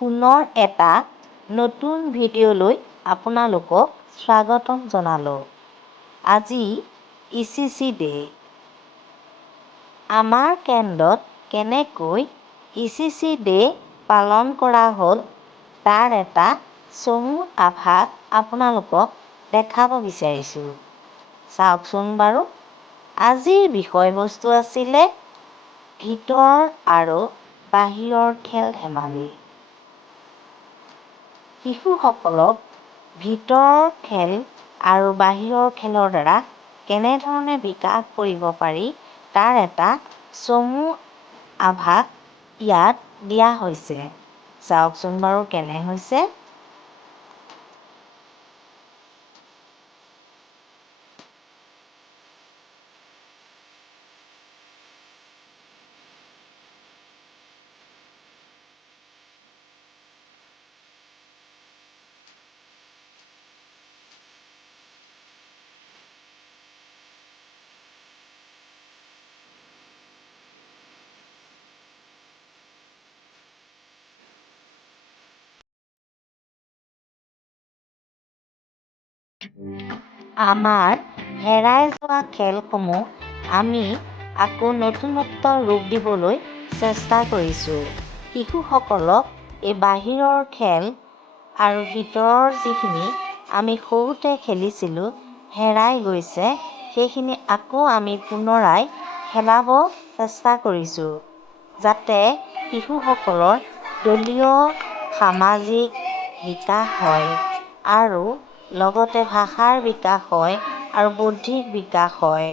পুনৰ এটা নতুন ভিডিঅ'লৈ আপোনালোকক স্বাগতম জনালোঁ। আজি ECC ডে। আমাৰ কেন্দ্ৰত কেনেকৈ ECC ডে পালন কৰা হ'ল তাৰ এটা চমু আভাস আপোনালোকক দেখাব বিচাৰিছোঁ। চাওকচোন বাৰু। আজিৰ বিষয়বস্তু আছিলে ভিতৰ আৰু বাহিৰৰ খেল-ধেমালি। শিশুসকলক ভিতৰৰ খেল আৰু বাহিৰৰ খেলৰ দ্বাৰা কেনেধৰণে বিকাশ কৰিব পাৰি তাৰ এটা চমু আভাস ইয়াত দিয়া হৈছে। চাওকচোন বাৰু কেনে হৈছে। আমাৰ হেৰাই যোৱা খেলসমূহ আমি আকৌ নতুনত্ব ৰূপ দিবলৈ চেষ্টা কৰিছোঁ। শিশুসকলক এই বাহিৰৰ খেল আৰু ভিতৰৰ যিখিনি আমি সৰুতে খেলিছিলোঁ হেৰাই গৈছে, সেইখিনি আকৌ আমি পুনৰাই খেলাব চেষ্টা কৰিছোঁ, যাতে শিশুসকলৰ দলীয় সামাজিক বিকাশ হয় আৰু লগতে ভাষাৰ বিকাশ হয় আৰু বৌদ্ধিক বিকাশ হয়।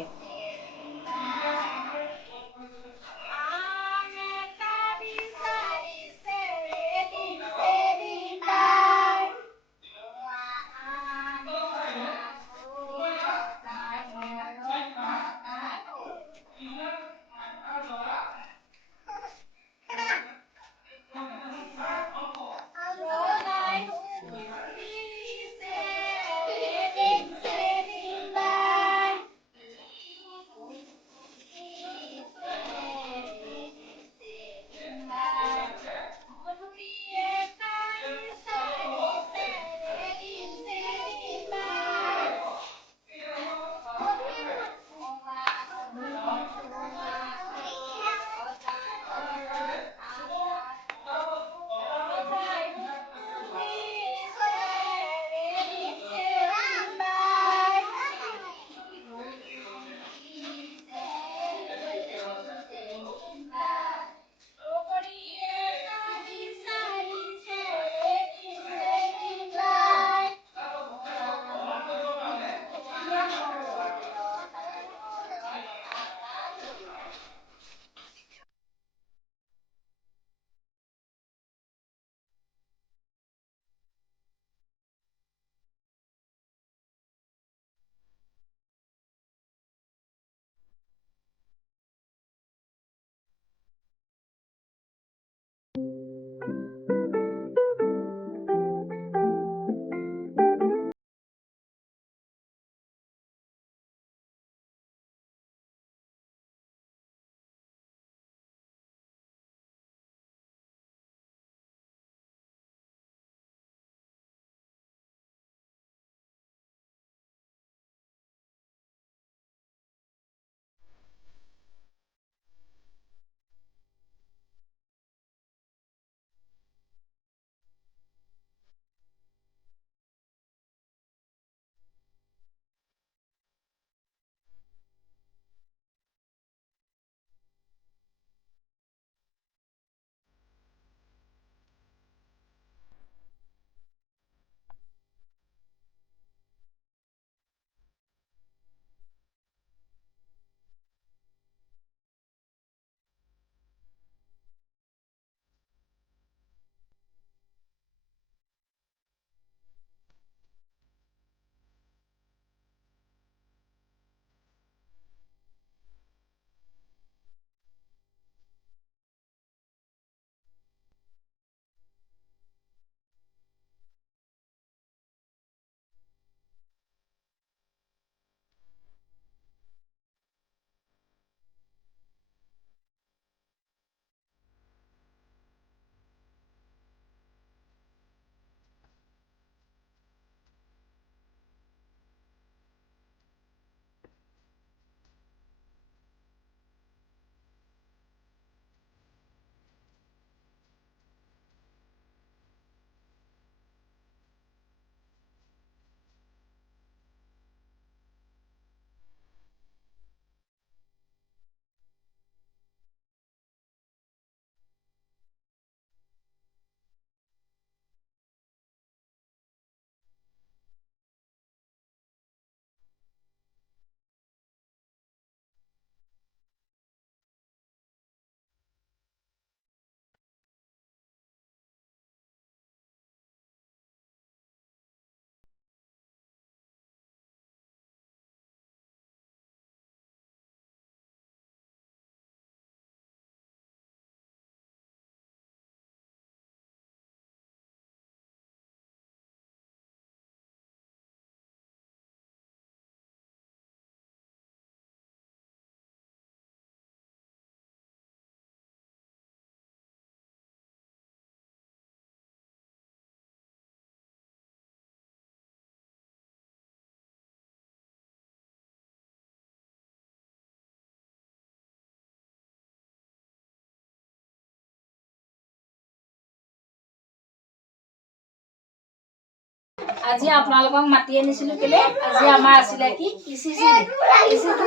আজি আপোনালোকক মাতি আনিছিলোঁ কেলে আজি আমাৰ আছিলে কি ইচিচি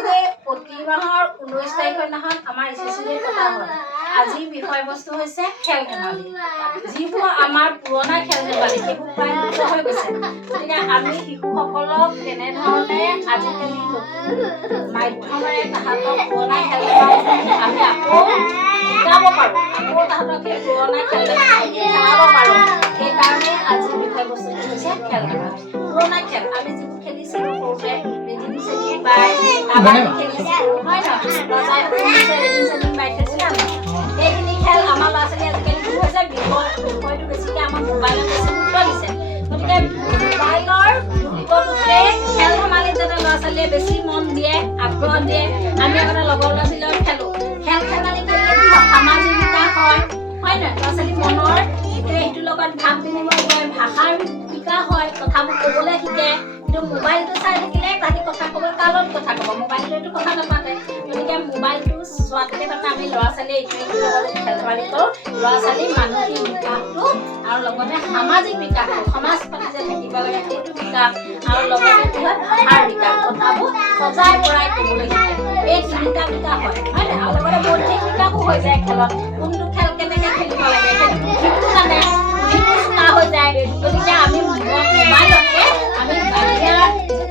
ডে প্ৰতি মাহৰ 19 তাৰিখৰ দিনাখন আমাৰ ইচিচি ডে পতা হয়। আজি বিষয়বস্তু হৈছে খেল ধেমালি। যিবোৰ আমাৰ পুৰণা খেল ধেমালি সেইবোৰ প্ৰায় লুপ্ত হৈ গৈছে। গতিকে আমি শিশুসকলক তেনেধৰণে আজিকালি মাধ্যমেৰে তাহাঁতক পুৰণা খেল ধেমালি আমি আকৌ শিকাব পাৰোঁ, আকৌ তাহাঁতক সেই পুৰণা খেল ধেমালি খেলাব পাৰোঁ। সেইকাৰণে আজি বিষয়বস্তুটো হৈছে খেল ধেমালি। পুৰণা খেল আমি যিবোৰ খেলিছিলোঁ সৰুতে ৰেডিং চেডিং বাই কাবাডী খেলিছিলোঁ, হয় নহয়? ৰজাই ৰেডিং চেডিং বাই খেলিছিলে নহয়? সেইখিনি খেল আমাৰ ল'ৰা ছোৱালী আজিকালি কি হৈছে বিষয়টো বেছিকৈ আমাৰ মোবাইলত বেছি গুৰুত্ব দিছে। গতিকে মোবাইলৰ গুৰুত্বটোতে খেল ধেমালিত যাতে ল'ৰা ছোৱালীয়ে বেছি মন দিয়ে, আগ্ৰহ দিয়ে। আমি আগতে লগৰ ল'ৰা ছোৱালীৰ লগত খেলোঁ। খেল ধেমালি খেলিলে কি হয়? সামাজিক বিকাশ হয়, হয় নহয়? ল'ৰা ছোৱালী মনৰ ইটোৱে সিটোৰ লগত ভাৱ বিনিময় কৰে, ভাষাৰ বিকাশ হয়, কথাবোৰ ক'বলৈ শিকে। কিন্তু মোবাইলটো চাই থাকিলে তাহাঁতি কথা ক'ব, কাৰ লগত কথা ক'ব? মোবাইলটোৱেতো কথা নাপাতে। গতিকে মোবাইলটো চোৱাতকৈ তাৰমানে আমি ল'ৰা ছোৱালীয়ে ইটোৱে সিটোৰ লগত খেল ধেমালি কৰোঁ। ল'ৰা ছোৱালীৰ মানসিক বিকাশটো আৰু লগতে সামাজিক বিকাশটো, সমাজ পাতি যে থাকিব লাগে সেইটো বিকাশ আৰু লগতে কি হয় ভাষাৰ বিকাশ, কথাবোৰ সজাই পৰাই ক'বলৈ শিকে। এই তিনিটা বিকাশ হয়, হয় নহয়? আৰু লগতে বৌদ্ধিক বিকাশো হৈ যায় খেলত। কোনটো খেল কেনেকৈ খেলিব লাগে সেইটো বুদ্ধিটো জানে, বুদ্ধিটো চোকা হৈ যায়। গতিকে আমি মোবাইলতকৈ আমি বাহিৰা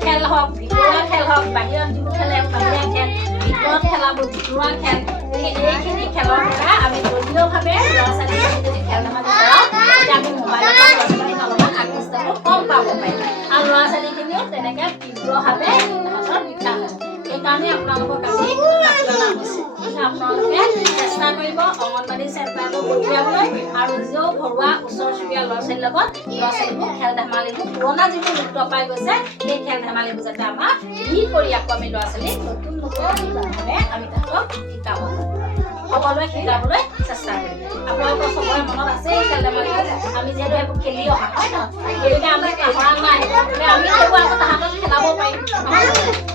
খেল হওক, ভিতৰুৱা খেল হওক, বাহিৰত যিবোৰ খেলে বাহিৰা খেল, ভিতৰত খেলাবোৰ ভিতৰুৱা খেল, এইখিনি খেলৰ পৰা আমি দলীয়ভাৱে ল'ৰা ছোৱালীক আমি যদি খেল ধেমালি কৰাওঁ তেতিয়া আমি মোবাইলৰ পৰা ল'ৰা ছোৱালীক অলপমান আকৃষ্টটো কম পাব পাৰিম আৰু ল'ৰা ছোৱালীখিনিও তেনেকৈ তীব্ৰভাৱে তাহাঁতৰ বিকাশ হ'ব। সেইকাৰণে আপোনালোকক আজি মাতি অনা হৈছে। আপোনালোকে চেষ্টা কৰিব অংগনবাড়ী চেণ্টাৰলৈ পঠিয়াবলৈ আৰু নিজেও ঘৰুৱা ওচৰ চুবুৰীয়া ল'ৰা ছোৱালীৰ লগত ল'ৰা ছোৱালীবোৰ খেল ধেমালিবোৰ পুৰণা যিবোৰ লুপ্ত পাই গৈছে সেই খেল ধেমালিবোৰ যাতে আমাৰ কৰি আকৌ আমি ল'ৰা ছোৱালীক নতুন নতুনভাৱে আমি তাহাঁতক শিকাব সকলোৱে শিকাবলৈ চেষ্টা কৰিম। আপোনালোকৰ চবৰে মনত আছে এই খেল ধেমালিবোৰ আমি যিহেতু সেইবোৰ খেলি অহা, হয় নহয়? গতিকে আমি পাহৰা নাই, আমি সেইবোৰ আকৌ তাহাঁতক খেলাব পাৰিম।